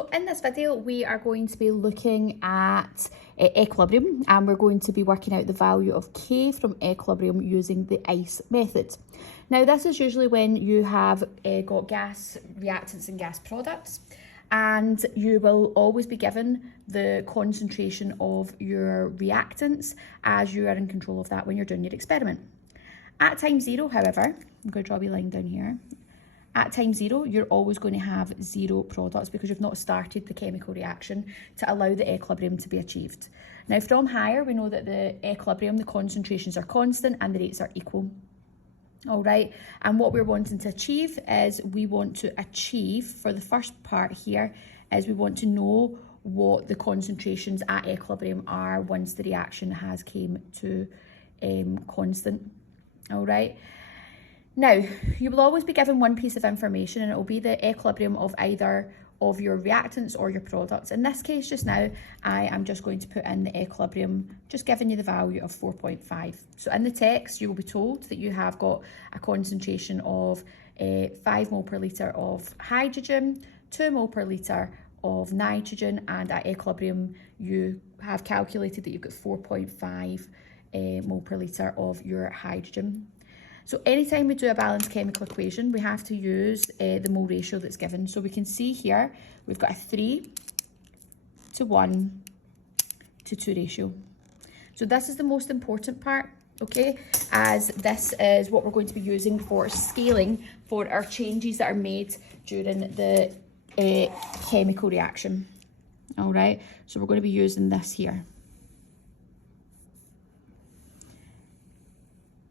So in this video, we are going to be looking at equilibrium, and we're going to be working out the value of K from equilibrium using the ICE method. Now, this is usually when you have got gas reactants and gas products, and you will always be given the concentration of your reactants as you are in control of that when you're doing your experiment. At time zero, however, I'm going to draw a line down here. At time zero, you're always going to have zero products because you've not started the chemical reaction to allow the equilibrium to be achieved. Now, from higher, we know that the equilibrium, the concentrations are constant and the rates are equal. All right, and what we're wanting to achieve is we want to achieve, for the first part here, is we want to know what the concentrations at equilibrium are once the reaction has came to constant. All right. Now, you will always be given one piece of information, and it will be the equilibrium of either of your reactants or your products. In this case, just now, I am just going to put in the equilibrium, just giving you the value of 4.5. So in the text, you will be told that you have got a concentration of 5 mole per litre of hydrogen, 2 mole per litre of nitrogen, and at equilibrium, you have calculated that you've got 4.5 mole per litre of your hydrogen. So anytime we do a balanced chemical equation, we have to use the mole ratio that's given. So we can see here, we've got a 3:1:2 ratio. So this is the most important part, okay, as this is what we're going to be using for scaling for our changes that are made during the chemical reaction. All right, so we're going to be using this here.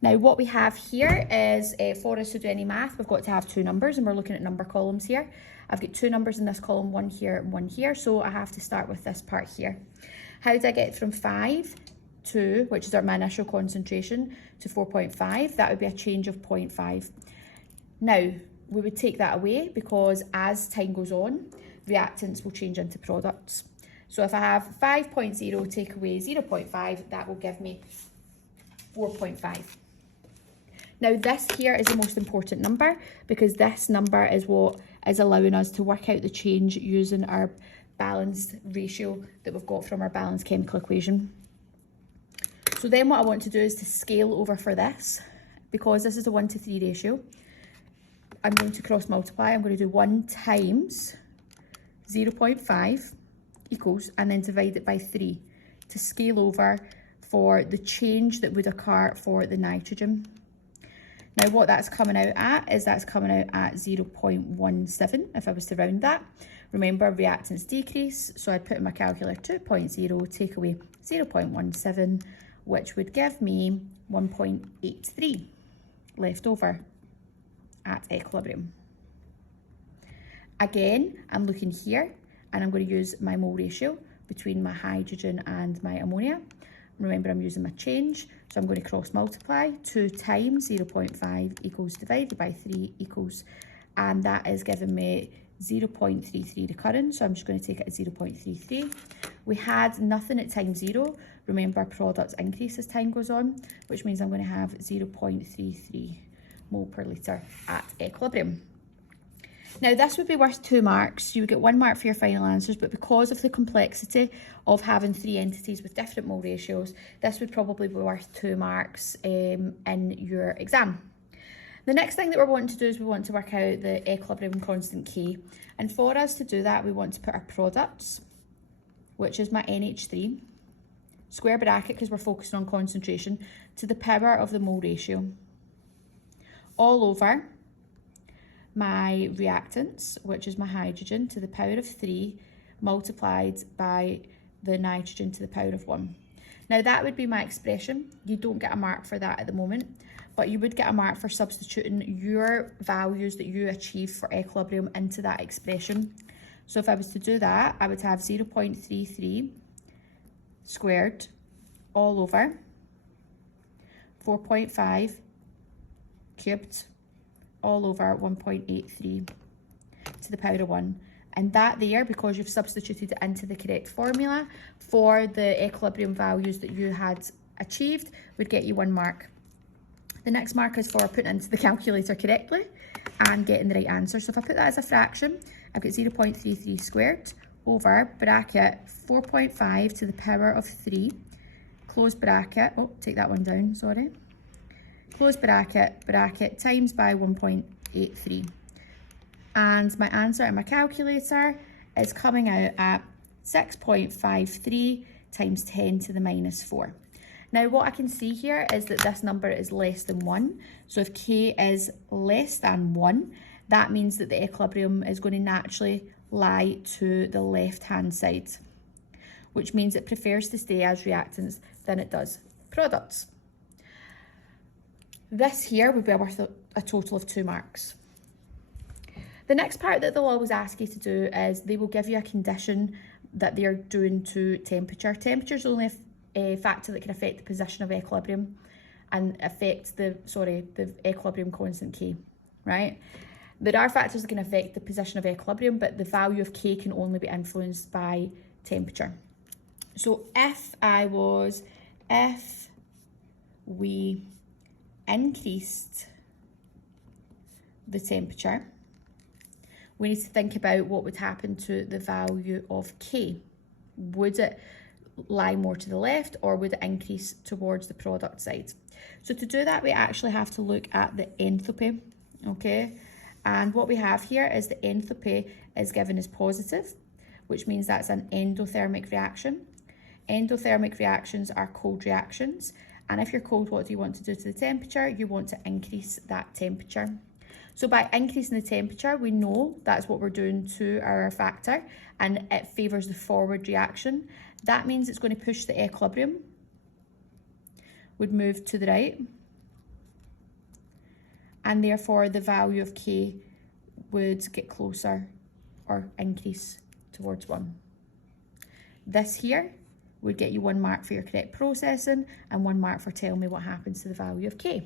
Now, what we have here is, for us to do any math, we've got to have two numbers, and we're looking at number columns here. I've got two numbers in this column, one here and one here, so I have to start with this part here. How do I get from 5 to, which is my initial concentration, to 4.5? That would be a change of 0.5. Now, we would take that away because as time goes on, reactants will change into products. So if I have 5.0 take away 0.5, that will give me 4.5. Now, this here is the most important number because this number is what is allowing us to work out the change using our balanced ratio that we've got from our balanced chemical equation. So then what I want to do is to scale over for this. Because this is a 1:3 ratio, I'm going to cross multiply. I'm going to do 1 times 0.5 equals, and then divide it by 3 to scale over for the change that would occur for the nitrogen. Now, what that's coming out at is that's coming out at 0.17 if I was to round that. Remember, reactants decrease, so I'd put in my calculator 2.0, take away 0.17, which would give me 1.83 left over at equilibrium. Again, I'm looking here, and I'm going to use my mole ratio between my hydrogen and my ammonia. Remember, I'm using my change, so I'm going to cross multiply. 2 times 0.5 equals divided by 3 equals, and that is giving me 0.33 recurrent, so I'm just going to take it as 0.33. We had nothing at time 0. Remember, products increase as time goes on, which means I'm going to have 0.33 mole per litre at equilibrium. Now, this would be worth 2 marks. You would get 1 mark for your final answers, but because of the complexity of having 3 entities with different mole ratios, this would probably be worth 2 marks in your exam. The next thing that we're wanting to do is we want to work out the equilibrium constant K. And for us to do that, we want to put our products, which is my NH3, square bracket, because we're focusing on concentration, to the power of the mole ratio, all over my reactants, which is my hydrogen, to the power of 3 multiplied by the nitrogen to the power of 1. Now, that would be my expression. You don't get a mark for that at the moment, but you would get a mark for substituting your values that you achieve for equilibrium into that expression. So if I was to do that, I would have 0.33 squared all over 4.5 cubed all over 1.83 to the power of 1. And that there, because you've substituted it into the correct formula for the equilibrium values that you had achieved, would get you 1 mark. The next mark is for putting into the calculator correctly and getting the right answer. So if I put that as a fraction, I've got 0.33 squared over bracket 4.5 to the power of 3, close bracket, oh, take that one down, sorry, close bracket, bracket times by 1.83. And my answer in my calculator is coming out at 6.53 times 10 to the minus 4. Now what I can see here is that this number is less than 1. So if k is less than 1, that means that the equilibrium is going to naturally lie to the left-hand side, which means it prefers to stay as reactants than it does products. This here would be worth a total of 2 marks. The next part that they'll always ask you to do is they will give you a condition that they're doing to temperature. Temperature is only a factor that can affect the position of equilibrium and affect the equilibrium constant K, right? There are factors that can affect the position of equilibrium, but the value of K can only be influenced by temperature. So if we increased the temperature, we need to think about what would happen to the value of K. Would it lie more to the left or would it increase towards the product side? So to do that, we actually have to look at the enthalpy, okay? And what we have here is the enthalpy is given as positive, which means that's an endothermic reaction. Endothermic reactions are cold reactions. And if you're cold, what do you want to do to the temperature? You want to increase that temperature. So by increasing the temperature, we know that's what we're doing to our factor, and it favours the forward reaction. That means it's going to push the equilibrium, would move to the right, and therefore the value of K would get closer or increase towards 1. This here would get you 1 mark for your correct processing and 1 mark for telling me what happens to the value of K.